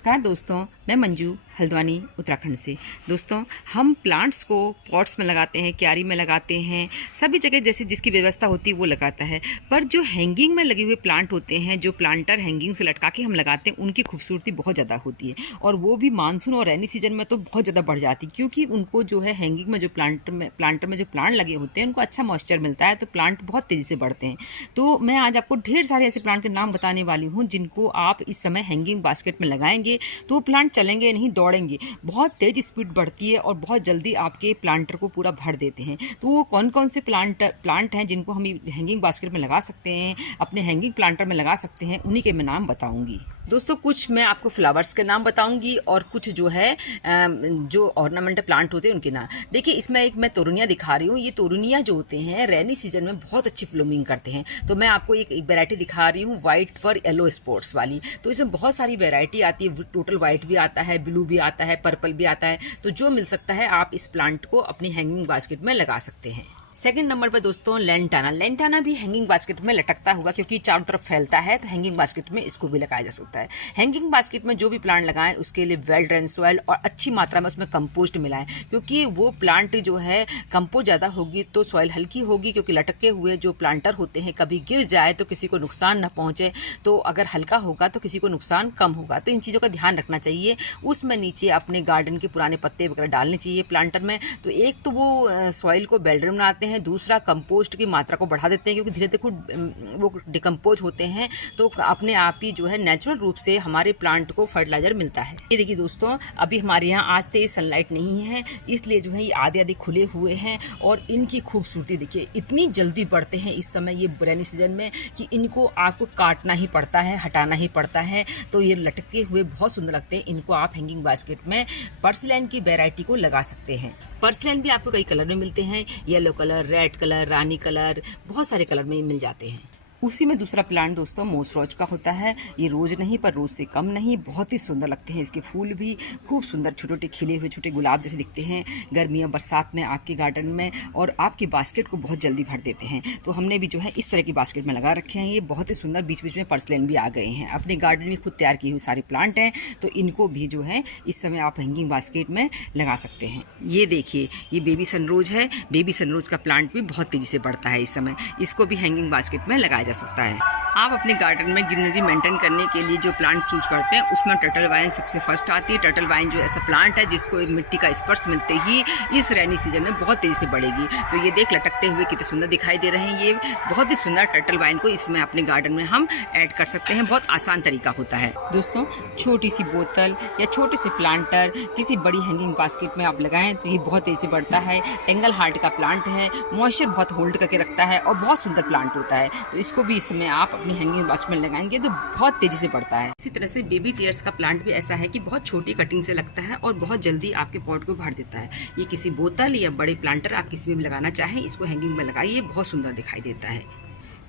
नमस्कार दोस्तों, मैं मंजू हल्द्वानी उत्तराखंड से। दोस्तों, हम प्लांट्स को पॉट्स में लगाते हैं, क्यारी में लगाते हैं, सभी जगह जैसे जिसकी व्यवस्था होती है वो लगाता है। पर जो हैंगिंग में लगे हुए प्लांट होते हैं, जो प्लांटर हैंगिंग से लटका के हम लगाते हैं, उनकी खूबसूरती बहुत ज़्यादा होती है और वो भी मानसून और रेनी सीजन में तो बहुत ज़्यादा बढ़ जाती है, क्योंकि उनको जो है हैंगिंग में जो प्लांटर में जो प्लांट लगे होते हैं उनको अच्छा मॉइस्चर मिलता है, तो प्लांट बहुत तेज़ी से बढ़ते हैं। तो मैं आज आपको ढेर सारे ऐसे प्लांट के नाम बताने वाली हूँ जिनको आप इस समय हैंगिंग बास्केट में लगाएंगे तो वो प्लांट चलेंगे नहीं, दौड़ेंगे। बहुत तेज स्पीड बढ़ती है और बहुत जल्दी आपके प्लांटर को पूरा भर देते हैं। तो वो कौन कौन से प्लांट हैं जिनको हम हैंगिंग बास्केट में लगा सकते हैं, अपने हैंगिंग प्लांटर में लगा सकते हैं, उन्हीं के मैं नाम बताऊंगी। दोस्तों, कुछ मैं आपको फ्लावर्स के नाम बताऊंगी और कुछ जो है जो ऑर्नामेंटल प्लांट होते हैं उनके नाम। देखिए, इसमें एक मैं तोरनिया दिखा रही हूँ। ये तोरनिया जो होते हैं रेनी सीजन में बहुत अच्छी फ्लूमिंग करते हैं। तो मैं आपको एक वैरायटी दिखा रही हूँ, वाइट फॉर येलो स्पॉट्स वाली। तो इसमें बहुत सारी वैरायटी आती है, टोटल वाइट भी आता है, ब्लू भी आता है, पर्पल भी आता है। तो जो मिल सकता है आप इस प्लांट को अपनी हैंगिंग बास्केट में लगा सकते हैं। सेकंड नंबर पर दोस्तों लेंटाना भी हैंगिंग बास्केट में लटकता हुआ, क्योंकि चारों तरफ फैलता है, तो हैंगिंग बास्केट में इसको भी लगाया जा सकता है। हैंगिंग बास्केट में जो भी प्लांट लगाएं उसके लिए वेल ड्रेन सॉइल और अच्छी मात्रा में उसमें कंपोस्ट मिलाएं, क्योंकि वो प्लांट जो है कंपोस्ट ज़्यादा होगी तो सॉइल हल्की होगी, क्योंकि लटके हुए जो प्लांटर होते हैं कभी गिर जाए तो किसी को नुकसान न पहुँचे, तो अगर हल्का होगा तो किसी को नुकसान कम होगा। तो इन चीज़ों का ध्यान रखना चाहिए। उसमें नीचे अपने गार्डन के पुराने पत्ते वगैरह डालने चाहिए प्लांटर में। तो एक तो वो सॉइल को बेल ड्रेन बनाते हैं, दूसरा कंपोस्ट की मात्रा को बढ़ा देते हैं, क्योंकि धीरे धीरे वो डिकम्पोज होते हैं तो अपने आप ही जो है नेचुरल रूप से हमारे प्लांट को फर्टिलाइजर मिलता है। ये देखिए दोस्तों, अभी हमारे यहाँ आज तेज सनलाइट नहीं है, इसलिए जो है ये आधे आधे खुले हुए हैं और इनकी खूबसूरती देखिए, इतनी जल्दी बढ़ते हैं इस समय ये रेनी सीजन में कि इनको आपको काटना ही पड़ता है, हटाना ही पड़ता है। तो ये लटके हुए बहुत सुंदर लगते हैं। इनको आप हैंगिंग बास्केट में पर्सिलेन की वैरायटी को लगा सकते हैं। पर्सिलेन भी आपको कई कलर में मिलते हैं, येलो कलर, रेड कलर, रानी कलर, बहुत सारे कलर में मिल जाते हैं। उसी में दूसरा प्लांट दोस्तों मोस रोज का होता है। ये रोज नहीं पर रोज से कम नहीं, बहुत ही सुंदर लगते हैं। इसके फूल भी खूब सुंदर छोटे छोटे खिले हुए छोटे गुलाब जैसे दिखते हैं गर्मियों बरसात में आपके गार्डन में, और आपकी बास्केट को बहुत जल्दी भर देते हैं। तो हमने भी जो है इस तरह की बास्केट में लगा रखे हैं। ये बहुत ही सुंदर, बीच बीच में पर्सलेन भी आ गए हैं। अपने गार्डन में खुद तैयार किए हुए सारे प्लांट हैं, तो इनको भी जो है इस समय आप हैंगिंग बास्केट में लगा सकते हैं। ये देखिए, ये बेबी सनरोज है। बेबी सनरोज का प्लांट भी बहुत तेजी से बढ़ता है इस समय। इसको भी हैंगिंग बास्केट में लगाया जा सकता है। आप अपने गार्डन में ग्रीनरी मेंटेन करने के लिए जो प्लांट चूज करते हैं उसमें टर्टल वाइन सबसे फर्स्ट आती है। टर्टल वाइन जो ऐसा प्लांट है जिसको मिट्टी का स्पर्श मिलते ही इस रेनी सीजन में बहुत तेजी से बढ़ेगी। तो ये देख, लटकते हुए कितने सुंदर दिखाई दे रहे हैं। ये बहुत ही सुंदर टर्टल वाइन को इसमें अपने गार्डन में हम ऐड कर सकते हैं। बहुत आसान तरीका होता है दोस्तों। छोटी सी बोतल या छोटे से प्लांटर किसी बड़ी हैंगिंग बास्केट में आप लगाएं तो ये बहुत तेजी से बढ़ता है। टेंगल हार्ट का प्लांट है, मॉइस्चर बहुत होल्ड करके रखता है और बहुत सुंदर प्लांट होता है। तो इसको भी इसमें आप अपनी हैंगिंग बास्केट में लगाएंगे तो बहुत तेजी से बढ़ता है। इसी तरह से बेबी टीयर्स का प्लांट भी ऐसा है कि बहुत छोटी कटिंग से लगता है और बहुत जल्दी आपके पॉट को भर देता है। ये किसी बोतल या बड़े प्लांटर आप किसी में भी लगाना चाहें, इसको हैंगिंग में लगाइए, बहुत सुंदर दिखाई देता है।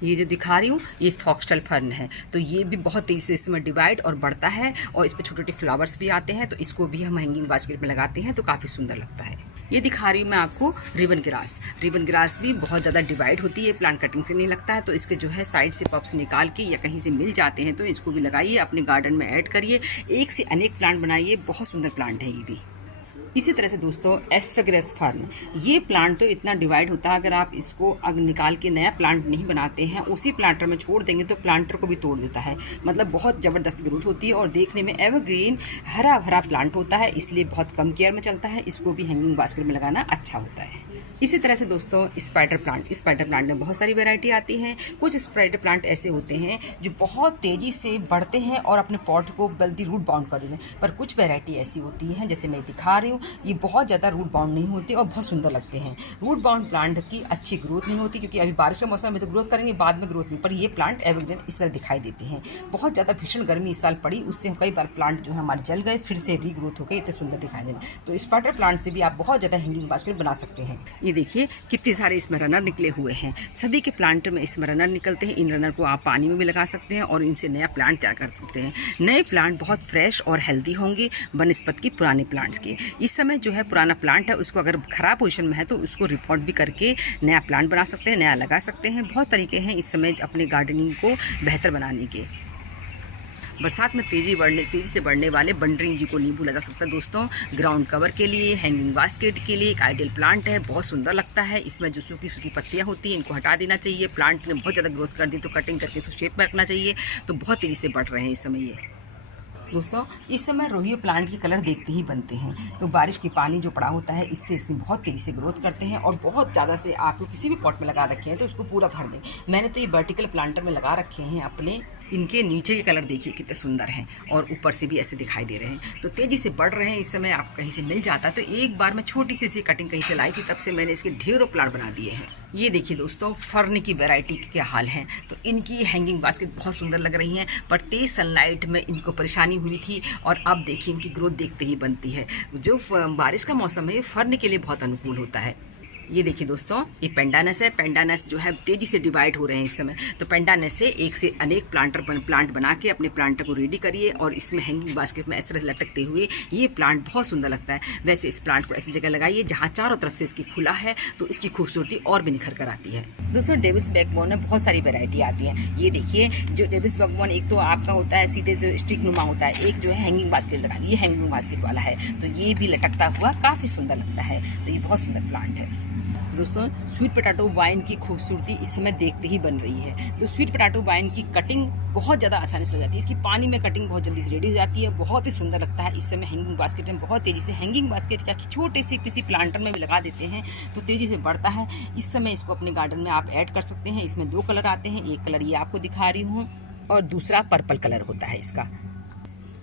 ये जो दिखा रही हूँ ये फॉक्सटेल फर्न है। तो ये भी बहुत तेजी से इसमें डिवाइड और बढ़ता है और इस पर छोटे छोटे फ्लावर्स भी आते हैं। तो इसको भी हम हैंगिंग बास्केट में लगाते हैं तो काफ़ी सुंदर लगता है। ये दिखा रही हूँ मैं आपको रिबन ग्रास। रिबन ग्रास भी बहुत ज़्यादा डिवाइड होती है, प्लांट कटिंग से नहीं लगता है। तो इसके जो है साइड से पप्स निकाल के या कहीं से मिल जाते हैं तो इसको भी लगाइए, अपने गार्डन में ऐड करिए, एक से अनेक प्लांट बनाइए। बहुत सुंदर प्लांट है ये भी। इसी तरह से दोस्तों एस्पेगरस फर्न, ये प्लांट तो इतना डिवाइड होता है, अगर आप इसको निकाल के नया प्लांट नहीं बनाते हैं, उसी प्लांटर में छोड़ देंगे तो प्लांटर को भी तोड़ देता है। मतलब बहुत ज़बरदस्त ग्रोथ होती है और देखने में एवरग्रीन हरा भरा प्लांट होता है, इसलिए बहुत कम केयर में चलता है। इसको भी हैंगिंग बास्केट में लगाना अच्छा होता है। इसी तरह से दोस्तों स्पाइडर प्लांट में बहुत सारी वैरायटी आती हैं। कुछ स्पाइडर प्लांट ऐसे होते हैं जो बहुत तेज़ी से बढ़ते हैं और अपने पॉट को जल्दी रूट बाउंड कर देते हैं। पर कुछ वैरायटी ऐसी होती हैं जैसे मैं दिखा रही हूँ, ये बहुत ज़्यादा रूट बाउंड नहीं होते और बहुत सुंदर लगते हैं। रूट बाउंड प्लांट की अच्छी ग्रोथ नहीं होती, क्योंकि अभी बारिश का मौसम में तो ग्रोथ करेंगे, बाद में ग्रोथ नहीं। पर ये प्लांट एवरग्रीन इस तरह दिखाई देते हैं। बहुत ज़्यादा भीषण गर्मी इस साल पड़ी, उससे कई बार प्लांट जो है हमारे जल गए, फिर से रीग्रोथ हो गए, इतने सुंदर दिखाई दे। तो स्पाइडर प्लांट से भी आप बहुत ज़्यादा हैंगिंग बास्केट बना सकते हैं। ये देखिए कितने सारे इसमें रनर निकले हुए हैं। सभी के प्लांट में इसमें रनर निकलते हैं। इन रनर को आप पानी में भी लगा सकते हैं और इनसे नया प्लांट तैयार कर सकते हैं। नए प्लांट बहुत फ्रेश और हेल्दी होंगे बनस्पत की पुराने प्लांट्स के। इस समय जो है पुराना प्लांट है उसको अगर ख़राब पोजीशन में है तो उसको रिपोर्ट भी करके नया प्लांट बना सकते हैं, नया लगा सकते हैं। बहुत तरीके हैं इस समय अपने गार्डनिंग को बेहतर बनाने के। बरसात में तेज़ी से बढ़ने वाले बंडरिंग जी को नहीं भूला जा सकता दोस्तों। ग्राउंड कवर के लिए, हैंगिंग बास्केट के लिए एक आइडियल प्लांट है, बहुत सुंदर लगता है। इसमें जो सूखी सूखी पत्तियाँ होती हैं इनको हटा देना चाहिए। प्लांट ने बहुत ज़्यादा ग्रोथ कर दी तो कटिंग करके इसको शेप में रखना चाहिए। तो बहुत तेज़ी से बढ़ रहे हैं इस समय ये दोस्तों। इस समय रोहियो प्लांट के कलर देखते ही बनते हैं। तो बारिश की पानी जो पड़ा होता है इससे बहुत तेज़ी से ग्रोथ करते हैं और बहुत ज़्यादा से आप लोग किसी भी पॉट में लगा रखे हैं तो उसको पूरा भर दें। मैंने तो ये वर्टिकल प्लांटर में लगा रखे हैं अपने। इनके नीचे के कलर देखिए कितने सुंदर हैं और ऊपर से भी ऐसे दिखाई दे रहे हैं। तो तेज़ी से बढ़ रहे हैं। इस समय आपको कहीं से मिल जाता तो एक बार मैं छोटी सी कटिंग कहीं से लाई थी, तब से मैंने इसके ढेरों प्लांट बना दिए हैं। ये देखिए दोस्तों, फर्न की वैरायटी के क्या हाल हैं। तो इनकी हैंगिंग बास्केट बहुत सुंदर लग रही हैं, पर तेज़ सनलाइट में इनको परेशानी हुई थी और अब देखिए इनकी ग्रोथ देखते ही बनती है। जो बारिश का मौसम है ये फर्न के लिए बहुत अनुकूल होता है। ये देखिए दोस्तों, ये पेंडानस है। पेंडानस जो है तेज़ी से डिवाइड हो रहे हैं इस समय। तो पेंडानस से एक से अनेक प्लांट बना के अपने प्लांटर को रेडी करिए और इसमें हैंगिंग बास्केट में इस तरह लटकते हुए ये प्लांट बहुत सुंदर लगता है। वैसे इस प्लांट को ऐसी जगह लगाइए जहाँ चारों तरफ से इसकी खुला है, तो इसकी खूबसूरती और भी निखर कर आती है दोस्तों। डेविस बैकबोन में बहुत सारी वैरायटी आती है। ये देखिए, जो डेविस बैकबोन एक तो आपका होता है सीधे जो स्टिक नुमा होता है, एक जो है हैंगिंग बास्केट लगा दी, ये हैंगिंग बास्केट वाला है। तो ये भी लटकता हुआ काफ़ी सुंदर लगता है। तो ये बहुत सुंदर प्लांट है दोस्तों। स्वीट पोटैटो वाइन की खूबसूरती इस समय देखते ही बन रही है। तो स्वीट पोटैटो वाइन की कटिंग बहुत ज़्यादा आसानी से हो जाती है। इसकी पानी में कटिंग बहुत जल्दी से रेडी हो जाती है, बहुत ही सुंदर लगता है। इस समय हैंगिंग बास्केट में बहुत तेज़ी से हैंगिंग बास्केट क्या छोटे सी किसी प्लांटर में भी लगा देते हैं तो तेज़ी से बढ़ता है। इस समय इसको अपने गार्डन में आप ऐड कर सकते हैं। इसमें 2 कलर आते हैं, एक कलर ये आपको दिखा रही हूँ और दूसरा पर्पल कलर होता है इसका।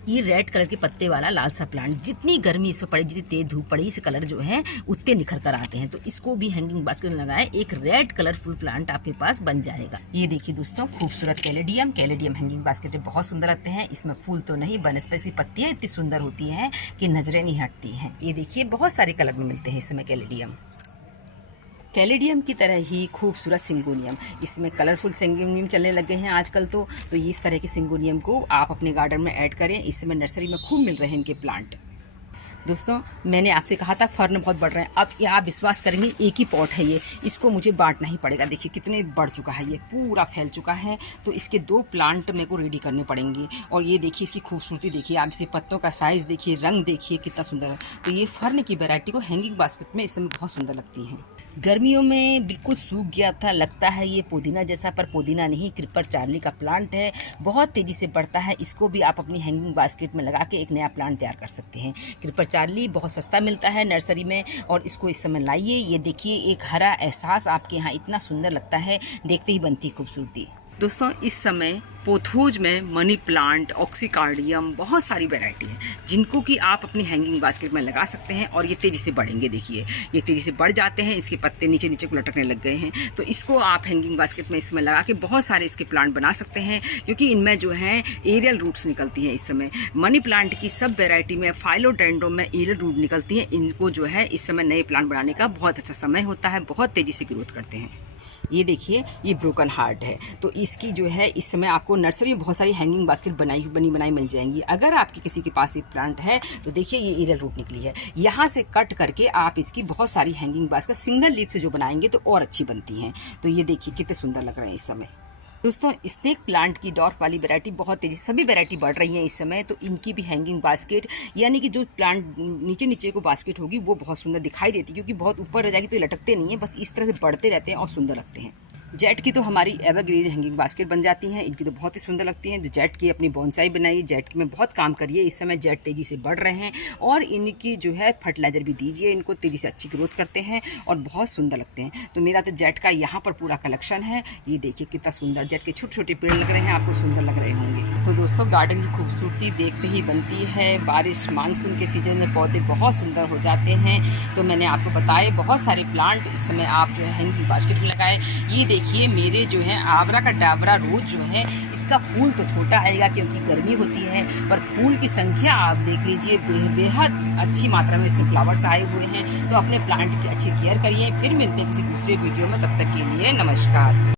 ये रेड कलर के पत्ते वाला लाल सा प्लांट, जितनी गर्मी इसमें पड़े, जितनी तेज धूप पड़े, इस कलर जो है उतने निखर कर आते हैं। तो इसको भी हैंगिंग बास्केट में लगाएं, एक रेड कलरफुल प्लांट आपके पास बन जाएगा। ये देखिए दोस्तों, खूबसूरत कैलेडियम हैंगिंग बास्केट में बहुत सुंदर लगते हैं। इसमें फूल तो नहीं, बनस्पति की पत्तियां इतनी सुंदर होती हैं कि नजरें नहीं हटती हैं। ये देखिए, बहुत सारे कलर में मिलते हैं इस समय कैलेडियम की तरह ही खूबसूरत सिंगोनियम। इसमें कलरफुल सिंगोनियम चलने लगे हैं आजकल। तो इस तरह के सिंगोनियम को आप अपने गार्डन में ऐड करें। इस समय नर्सरी में खूब मिल रहे हैं इनके प्लांट दोस्तों। मैंने आपसे कहा था फर्न बहुत बढ़ रहे हैं। अब आप विश्वास करेंगे, एक ही पॉट है ये, इसको मुझे बांटना ही पड़ेगा। देखिए कितने बढ़ चुका है, ये पूरा फैल चुका है। तो इसके 2 प्लांट मेरे को रेडी करने पड़ेंगे। और ये देखिए इसकी खूबसूरती देखिए, आप इसे पत्तों का साइज़ देखिए, रंग देखिए कितना सुंदर है। तो ये फर्न की वैरायटी को हैंगिंग बास्केट में इस समय बहुत सुंदर लगती हैं। गर्मियों में बिल्कुल सूख गया था, लगता है ये पुदीना जैसा, पर पुदीना नहीं, क्रीपर चार्ली का प्लांट है। बहुत तेज़ी से बढ़ता है। इसको भी आप अपनी हैंगिंग बास्केट में लगा के एक नया प्लांट तैयार कर सकते हैं। क्रीपर चार्ली बहुत सस्ता मिलता है नर्सरी में और इसको इस समय लाइए। ये देखिए, एक हरा एहसास आपके यहाँ इतना सुंदर लगता है, देखते ही बनती खूबसूरती दोस्तों। इस समय पोथोज में मनी प्लांट, ऑक्सीकार्डियम, बहुत सारी वैरायटी है जिनको कि आप अपनी हैंगिंग बास्केट में लगा सकते हैं और ये तेज़ी से बढ़ेंगे। देखिए ये तेज़ी से बढ़ जाते हैं, इसके पत्ते नीचे नीचे को लटकने लग गए हैं। तो इसको आप हैंगिंग बास्केट में इसमें लगा के बहुत सारे इसके प्लांट बना सकते हैं, क्योंकि इनमें जो है एरियल रूट्स निकलती हैं। इस समय मनी प्लांट की सब वैरायटी में फाइलोडेंड्रोन में एरियल रूट निकलती हैं। इनको जो है इस समय नए प्लांट बनाने का बहुत अच्छा समय होता है, बहुत तेज़ी से ग्रोथ करते हैं। ये देखिए, ये ब्रोकन हार्ट है। तो इसकी जो है इस समय आपको नर्सरी में बहुत सारी हैंगिंग बास्केट बनी बनाई मिल जाएंगी। अगर आपके किसी के पास एक प्लांट है तो देखिए ये एरियल रूट निकली है, यहाँ से कट करके आप इसकी बहुत सारी हैंगिंग बास्केट सिंगल लीफ से जो बनाएंगे तो और अच्छी बनती हैं। तो ये देखिए कितने सुंदर लग रहे हैं इस समय दोस्तों। स्नेक प्लांट की डॉर्फ वाली वैरायटी बहुत तेज़ी, सभी वैरायटी बढ़ रही हैं इस समय। तो इनकी भी हैंगिंग बास्केट, यानी कि जो प्लांट नीचे नीचे को बास्केट होगी वो बहुत सुंदर दिखाई देती है, क्योंकि बहुत ऊपर रह जाएगी तो ये लटकते नहीं है, बस इस तरह से बढ़ते रहते हैं और सुंदर लगते हैं। जेट की तो हमारी एवरग्रीन हैंगिंग बास्केट बन जाती हैं। इनकी तो बहुत ही सुंदर लगती हैं। जो जेट की अपनी बोनसाई बनाई, जेट में बहुत काम करिए। इस समय जेट तेज़ी से बढ़ रहे हैं और इनकी जो है फर्टिलाइजर भी दीजिए, इनको तेज़ी से अच्छी ग्रोथ करते हैं और बहुत सुंदर लगते हैं। तो मेरा तो जेट का यहाँ पर पूरा कलेक्शन है। ये देखिए कितना सुंदर जेट के छोटे छोटे पेड़ लग रहे हैं, आपको सुंदर लग रहे होंगे। तो दोस्तों, गार्डन की खूबसूरती देखते ही बनती है। बारिश मानसून के सीजन में पौधे बहुत सुंदर हो जाते हैं। तो मैंने आपको बताए बहुत सारे प्लांट इस समय आप जो है हैंगिंग बास्केट में लगाए। ये देखिए मेरे जो है आवरा का डाबरा रोज जो है, इसका फूल तो छोटा आएगा क्योंकि गर्मी होती है, पर फूल की संख्या आप देख लीजिए, बेहद अच्छी मात्रा में इसमें फ्लावर्स आए हुए हैं। तो अपने प्लांट की अच्छी केयर करिए। फिर मिलते हैं किसी दूसरे वीडियो में, तब तक के लिए नमस्कार।